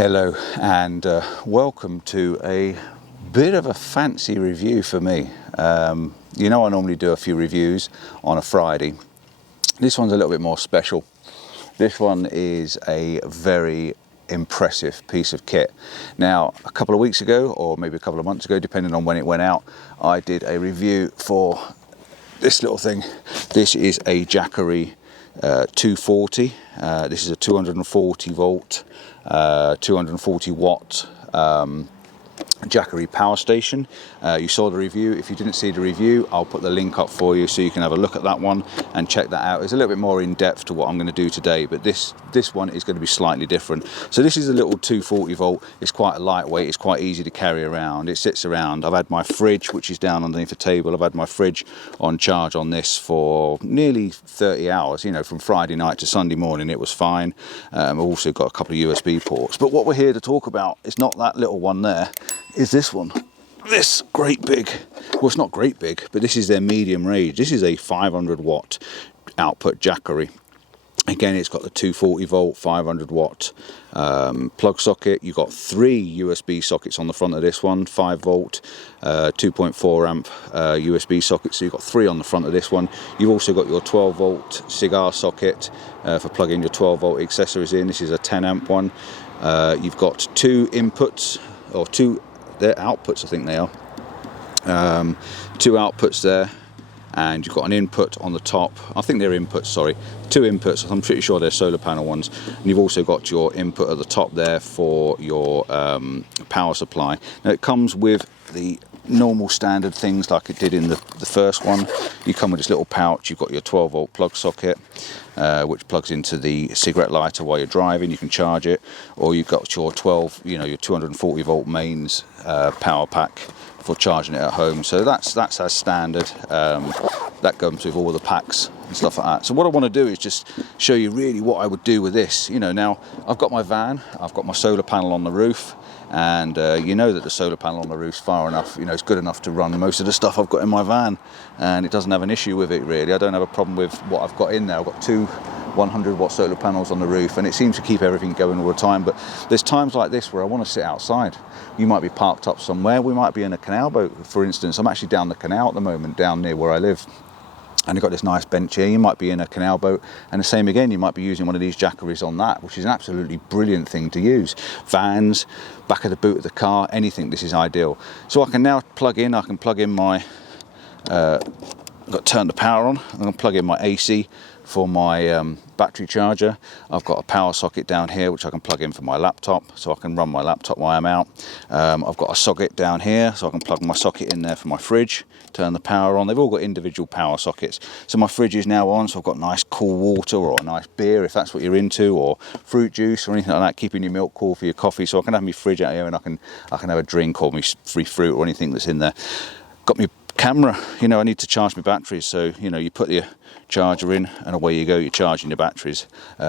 Hello and welcome to a bit of a fancy review for me. You know, I normally do a few reviews on a Friday. This one's a little bit more special. This one is a very impressive piece of kit. Now, a couple of weeks ago, or maybe a couple of months ago, depending on when it went out, I did a review for this little thing. This is a Jackery 240. This is a 240 volt 240 watt Jackery power station. You saw the review. If you didn't see the review, I'll put the link up for you so you can have a look at that one and check that out. It's a little bit more in depth to what I'm going to do today, but this one is going to be slightly different. So this is a little 240 volt. It's quite lightweight. It's quite easy to carry around. It sits around. I've had my fridge, which is down underneath the table. I've had my fridge on charge on this for nearly 30 hours. You know, from Friday night to Sunday morning, it was fine. I've also got a couple of USB ports. But what we're here to talk about is not that little one there. Is this one. This great big, well, it's not great big, but this is their medium range. This is a 500 watt output Jackery. Again, it's got the 240 volt 500 watt plug socket. You've got 3 USB sockets on the front of this one, 5 volt 2.4 amp USB sockets. So you've got 3 on the front of this one. You've also got your 12 volt cigar socket for plugging your 12 volt accessories in. This is a 10 amp one. You've got 2 inputs, or 2 they're outputs, I think they are. 2 outputs there, and you've got an input on the top. I think they're inputs, sorry. 2 inputs, I'm pretty sure they're solar panel ones. And you've also got your input at the top there for your power supply. Now it comes with the normal standard things like it did in the first one. You come with this little pouch. You've got your 12 volt plug socket, which plugs into the cigarette lighter while you're driving. You can charge it, or you've got your 240 volt mains power pack for charging it at home. So that's as standard. That comes with all the packs and stuff like that. So what I want to do is just show you really what I would do with this. You know, now I've got my van, I've got my solar panel on the roof, and you know that the solar panel on the roof's far enough, you know, it's good enough to run most of the stuff I've got in my van, and it doesn't have an issue with it really. I don't have a problem with what I've got in there. I've got 2 100 watt solar panels on the roof, and it seems to keep everything going all the time. But there's times like this where I want to sit outside. You might be parked up somewhere. We might be in a canal boat, for instance. I'm actually down the canal at the moment, down near where I live. And you've got this nice bench here. You might be in a canal boat, and the same again, you might be using one of these Jackeries on that, which is an absolutely brilliant thing to use. Vans, back of the boot of the car, anything, this is ideal. So I can now plug in, I can plug in my, I've got to turn the power on. I'm going to plug in my AC for my battery charger. I've got a power socket down here which I can plug in for my laptop, so I can run my laptop while I'm out. I've got a socket down here, so I can plug my socket in there for my fridge, turn the power on. They've all got individual power sockets. So my fridge is now on, so I've got nice cool water, or a nice beer if that's what you're into, or fruit juice or anything like that, keeping your milk cool for your coffee. So I can have my fridge out here, and I can have a drink or my free fruit or anything that's in there. Got my camera, you know, I need to charge my batteries, so you know, you put your charger in and away you go, you're charging your batteries.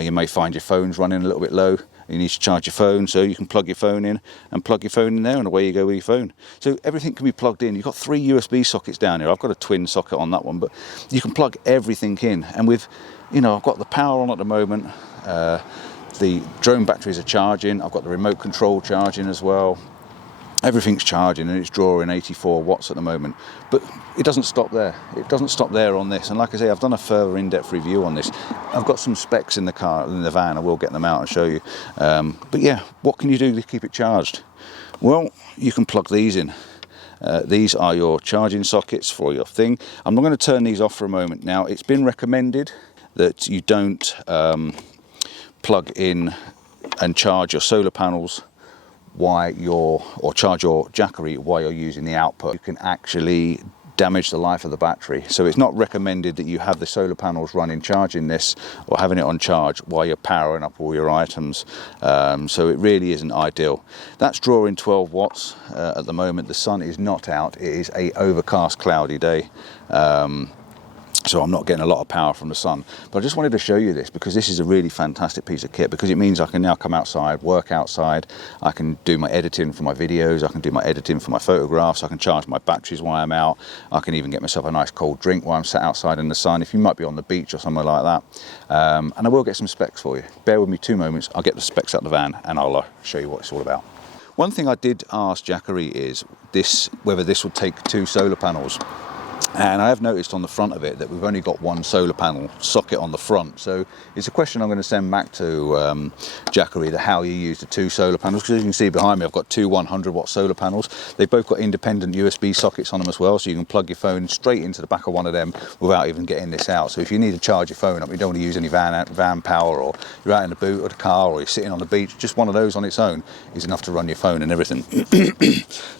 You may find your phone's running a little bit low, you need to charge your phone, so you can plug your phone in and plug your phone in there, and away you go with your phone. So everything can be plugged in. You've got 3 USB sockets down here. I've got a twin socket on that one, but you can plug everything in. And with, you know, I've got the power on at the moment, the drone batteries are charging, I've got the remote control charging as well. Everything's charging, and it's drawing 84 watts at the moment. But it doesn't stop there. It doesn't stop there on this. And like I say, I've done a further in-depth review on this. I've got some specs in the car, in the van. I will get them out and show you. But yeah, what can you do to keep it charged? Well, you can plug these in. These are your charging sockets for your thing. I'm not going to turn these off for a moment. Now, it's been recommended that you don't plug in and charge your solar panels or charge your Jackery while you're using the output. You can actually damage the life of the battery. So it's not recommended that you have the solar panels running charging this, or having it on charge while you're powering up all your items. So it really isn't ideal. That's drawing 12 watts at the moment. The sun is not out. It is a overcast, cloudy day. so I'm not getting a lot of power from the sun. But I just wanted to show you this because this is a really fantastic piece of kit, because it means I can now come outside, work outside, I can do my editing for my videos, I can do my editing for my photographs, I can charge my batteries while I'm out, I can even get myself a nice cold drink while I'm sat outside in the sun, if you might be on the beach or somewhere like that. And I will get some specs for you. Bear with me 2 moments, I'll get the specs out the van and I'll show you what it's all about. One thing I did ask Jackery is whether this would take 2 solar panels. And I have noticed on the front of it that we've only got 1 solar panel socket on the front. So it's a question I'm going to send back to Jackery, how you use the 2 solar panels. Because as you can see behind me, I've got 2 100-watt solar panels. They've both got independent USB sockets on them as well. So you can plug your phone straight into the back of one of them without even getting this out. So if you need to charge your phone up, you don't want to use any van power, or you're out in the boot of the car, or you're sitting on the beach, just one of those on its own is enough to run your phone and everything.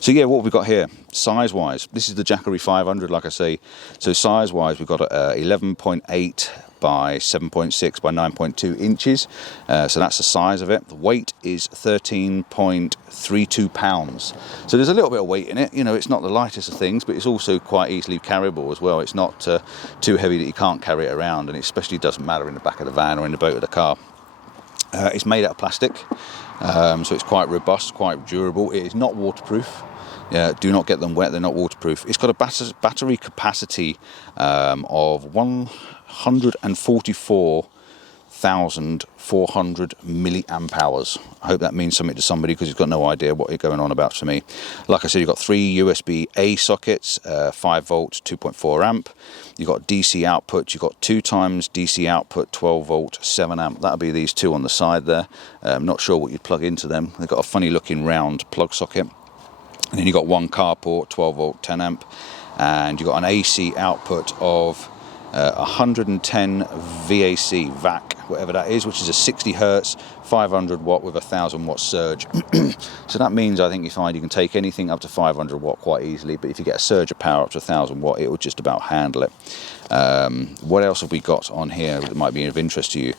So yeah, what we've got here, size-wise, this is the Jackery 500, like I say. So size-wise, we've got 11.8 by 7.6 by 9.2 inches. So that's the size of it. The weight is 13.32 pounds. So there's a little bit of weight in it. You know, it's not the lightest of things, but it's also quite easily carryable as well. It's not too heavy that you can't carry it around, and it especially doesn't matter in the back of the van or in the boat of the car. It's made out of plastic, so it's quite robust, quite durable. It is not waterproof. Do not get them wet, they're not waterproof. It's got a battery capacity of 144,400 milliamp hours. I hope that means something to somebody, because he's got no idea what it's going on about for me. Like I said, you've got 3 USB-A sockets, 5 volt, 2.4 amp. You've got DC output, you've got 2 times DC output, 12 volt, 7 amp. That'll be these 2 on the side there. I'm not sure what you'd plug into them. They've got a funny looking round plug socket. And then you've got 1 car port, 12 volt, 10 amp, and you've got an AC output of 110 VAC, whatever that is, which is a 60 hertz, 500 watt with a 1000 watt surge. So that means, I think you find you can take anything up to 500 watt quite easily, but if you get a surge of power up to 1000 watt, it will just about handle it. What else have we got on here that might be of interest to you?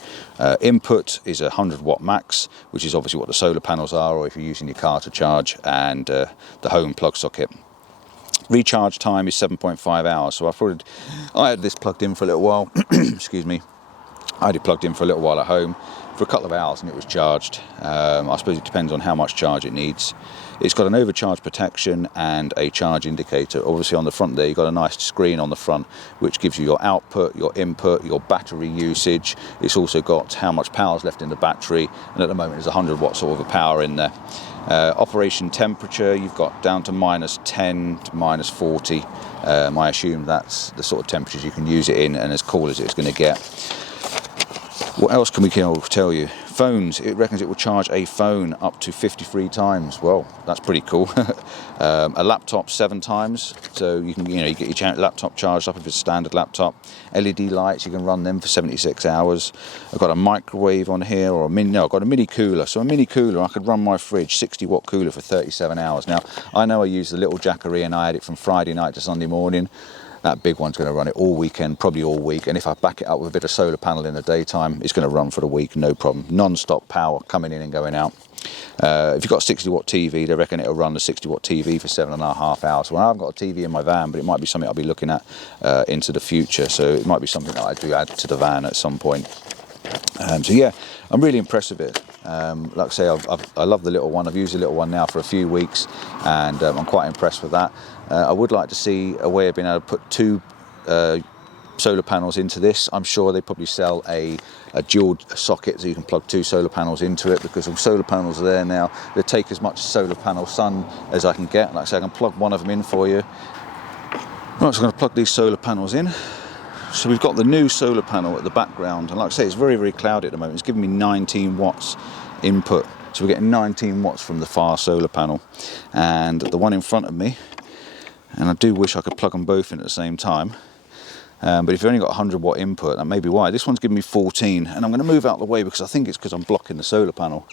Input is a 100 watt max, which is obviously what the solar panels are, or if you're using your car to charge, and the home plug socket. Recharge time is 7.5 hours. So I had this plugged in for a little while. Excuse me. I had it plugged in for a little while at home for a couple of hours, and it was charged. I suppose it depends on how much charge it needs. It's got an overcharge protection and a charge indicator. Obviously on the front there, you've got a nice screen on the front which gives you your output, your input, your battery usage. It's also got how much power is left in the battery, and at the moment there's 100 watts sort of a power in there. Operation temperature, you've got down to -10 to -40. I assume that's the sort of temperatures you can use it in, and as cool as it's going to get. What else can we tell you? Phones, it reckons it will charge a phone up to 53 times. Well, that's pretty cool. A laptop 7 times, so you get your laptop charged up if it's a standard laptop. LED lights, you can run them for 76 hours. I've got a microwave on here, or I've got a mini cooler. So a mini cooler, I could run my fridge, 60 watt cooler, for 37 hours. Now, I know I use the little Jackery, and I had it from Friday night to Sunday morning. That big one's going to run it all weekend, probably all week. And if I back it up with a bit of solar panel in the daytime, it's going to run for the week, no problem. Non-stop power coming in and going out. If you've got a 60 watt TV, they reckon it'll run the 60 watt TV for 7.5 hours. Well, I haven't got a TV in my van, but it might be something I'll be looking at into the future. So it might be something that I do add to the van at some point. So yeah, I'm really impressed with it. Like I say, I love the little one. I've used the little one now for a few weeks, and I'm quite impressed with that. I would like to see a way of being able to put 2 solar panels into this. I'm sure they probably sell a dual socket, so you can plug 2 solar panels into it, because the solar panels are there now. They take as much solar panel sun as I can get. Like I say, I can plug one of them in for you. Right, so I'm going to plug these solar panels in. So we've got the new solar panel at the background, and like I say, it's very, very cloudy at the moment. It's giving me 19 watts input, so we're getting 19 watts from the far solar panel. And the one in front of me, and I do wish I could plug them both in at the same time, but if you've only got 100 watt input, that may be why. This one's giving me 14, and I'm going to move out of the way because I think it's because I'm blocking the solar panel.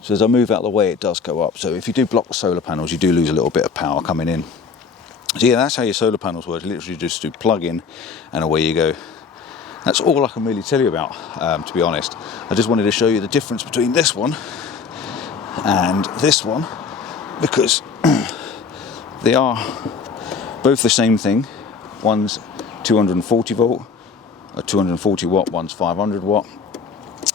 So as I move out of the way, it does go up. So if you do block the solar panels, you do lose a little bit of power coming in. So yeah, that's how your solar panels work. You literally just do plug in, and away you go. That's all I can really tell you about, to be honest. I just wanted to show you the difference between this one and this one, because they are both the same thing. One's 240 volt, a 240 watt, one's 500 watt.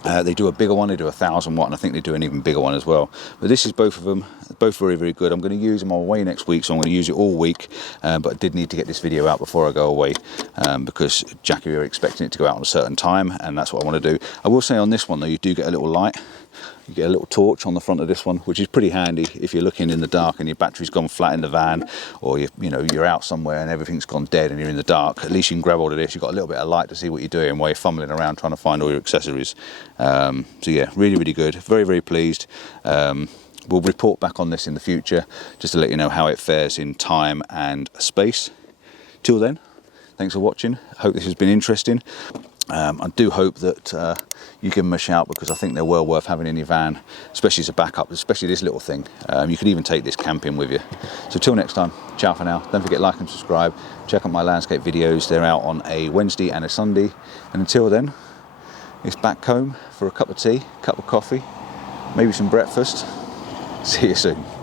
They do a bigger one, they do 1,000 watt, and I think they do an even bigger one as well. But this is both of them, both very, very good. I'm going to use them away next week, so I'm going to use it all week. But I did need to get this video out before I go away because Jackery are expecting it to go out on a certain time, and that's what I want to do. I will say on this one though, you do get a little light. You get a little torch on the front of this one, which is pretty handy if you're looking in the dark and your battery's gone flat in the van, or you're out somewhere and everything's gone dead and you're in the dark. At least you can grab hold of this. You've got a little bit of light to see what you're doing while you're fumbling around trying to find all your accessories. So yeah, really, really good. Very, very pleased. We'll report back on this in the future just to let you know how it fares in time and space. Till then, thanks for watching. Hope this has been interesting. I do hope that you give them a shout, because I think they're well worth having in your van, especially as a backup, especially this little thing. You could even take this camping with you. So till next time, ciao for now. Don't forget, like and subscribe. Check out my landscape videos. They're out on a Wednesday and a Sunday. And until then, it's back home for a cup of tea, cup of coffee, maybe some breakfast. See you soon.